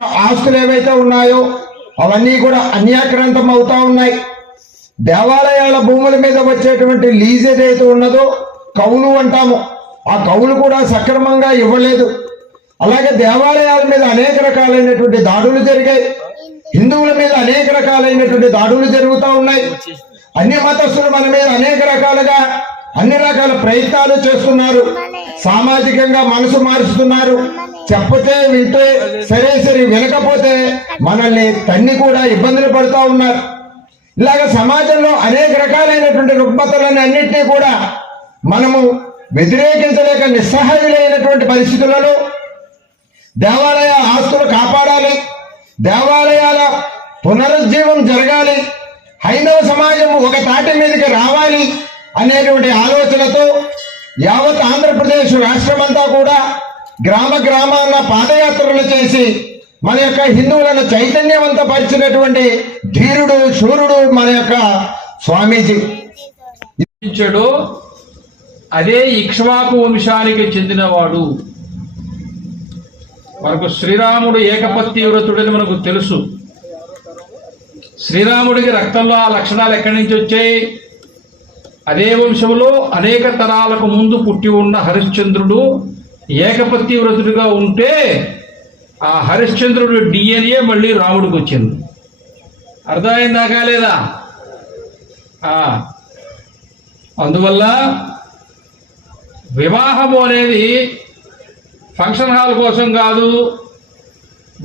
ఆస్తులు ఏవైతే ఉన్నాయో అవన్నీ కూడా అన్యాక్రాంతం అవుతా ఉన్నాయి. దేవాలయాల భూముల మీద వచ్చేటువంటి లీజ్ ఏదైతే ఉన్నదో కౌలు అంటాము, ఆ కౌలు కూడా సక్రమంగా ఇవ్వలేదు. అలాగే దేవాలయాల మీద అనేక రకాలైనటువంటి దాడులు జరిగాయి. హిందువుల మీద అనేక రకాలైనటువంటి దాడులు జరుగుతూ ఉన్నాయి. అన్ని మతస్థులు మన మీద అనేక రకాలుగా అన్ని రకాల ప్రయత్నాలు చేస్తున్నారు. సామాజికంగా మనసు మారుస్తున్నారు. చెప్పతే వింటే సరే వినకపోతే మనల్ని తన్ని కూడా ఇబ్బందులు పడుతూ ఉన్నారు. ఇలాగ సమాజంలో అనేక రకాలైనటువంటి రుగ్మతలను అన్నింటినీ కూడా మనము వ్యతిరేకించలేక నిస్సహాయులైనటువంటి పరిస్థితులలో దేవాలయ ఆస్తులు కాపాడాలి, దేవాలయాల పునరుజ్జీవం జరగాలి, హైందవ సమాజం ఒక తాటి మీదకి రావాలి అనేటువంటి ఆలోచనతో యావత్ ఆంధ్రప్రదేశ్ రాష్ట్రమంతా కూడా గ్రామ గ్రామాన పాదయాత్రలు చేసి మన యొక్క హిందువులను చైతన్యవంతపరిచినటువంటి ధీరుడు శూరుడు మన యొక్క స్వామీజీ. అదే ఇక్ష్వాకు వంశానికి చెందినవాడు. మనకు శ్రీరాముడు ఏకపత్ని వ్రతుడని మనకు తెలుసు. శ్రీరాముడికి రక్తంలో ఆ లక్షణాలు ఎక్కడి నుంచి వచ్చాయి? అదే వంశంలో అనేక తరాలకు ముందు పుట్టి ఉన్న హరిశ్చంద్రుడు ఏకపత్ని వ్రతుడిగా ఉంటే ఆ హరిశ్చంద్రుడు డిఎన్ఏ మళ్ళీ రాముడికి వచ్చింది. అర్థమైందా కాలేదా? అందువల్ల వివాహము అనేది ఫంక్షన్ హాల్ కోసం కాదు,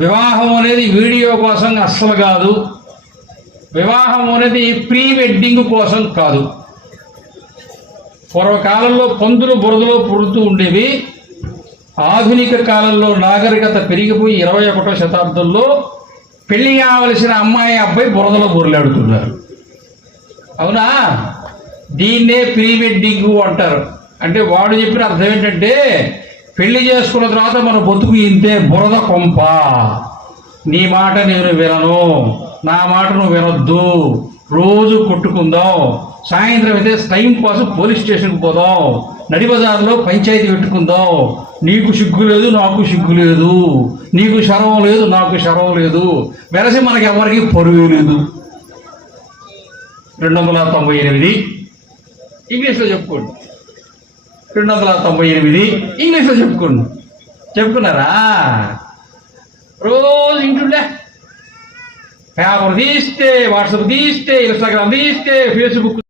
వివాహం అనేది వీడియో కోసం అస్సలు కాదు, వివాహం అనేది ప్రీ వెడ్డింగ్ కోసం కాదు. పూర్వకాలంలో పందులు బురదలో పుడుతూ ఉండేవి. ఆధునిక కాలంలో నాగరికత పెరిగిపోయి 21వ శతాబ్దంలో పెళ్లి కావలసిన అమ్మాయి అబ్బాయి బురదలో బుర్రలాడుతున్నారు. అవునా? దీన్నే ప్రీ వెడ్డింగ్ అంటారు. అంటే వాడు చెప్పిన అర్థం ఏంటంటే పెళ్లి చేసుకున్న తర్వాత మన బతుకు ఇంతే బురద కొంప, నీ మాట నేను వినను, నా మాట నువ్వు వినొద్దు, రోజు కొట్టుకుందాం, సాయంత్రం అయితే టైం కోసం పోలీస్ స్టేషన్కి పోదాం, నడి బజార్లో పంచాయతీ పెట్టుకుందాం, నీకు సిగ్గు లేదు నాకు సిగ్గు లేదు, నీకు శరం లేదు నాకు శరం లేదు, వెరసి మనకి ఎవరికి పరువు లేదు. 298 ఇంగ్లీష్లో చెప్పుకోండి. 298 ఇంగ్లీష్లో చెప్పుకోండి. చెప్పుకున్నారా? రోజు ఇంటుండే పేపర్ తీస్తే, వాట్సాప్ తీస్తే, ఇన్స్టాగ్రామ్ తీస్తే, ఫేస్బుక్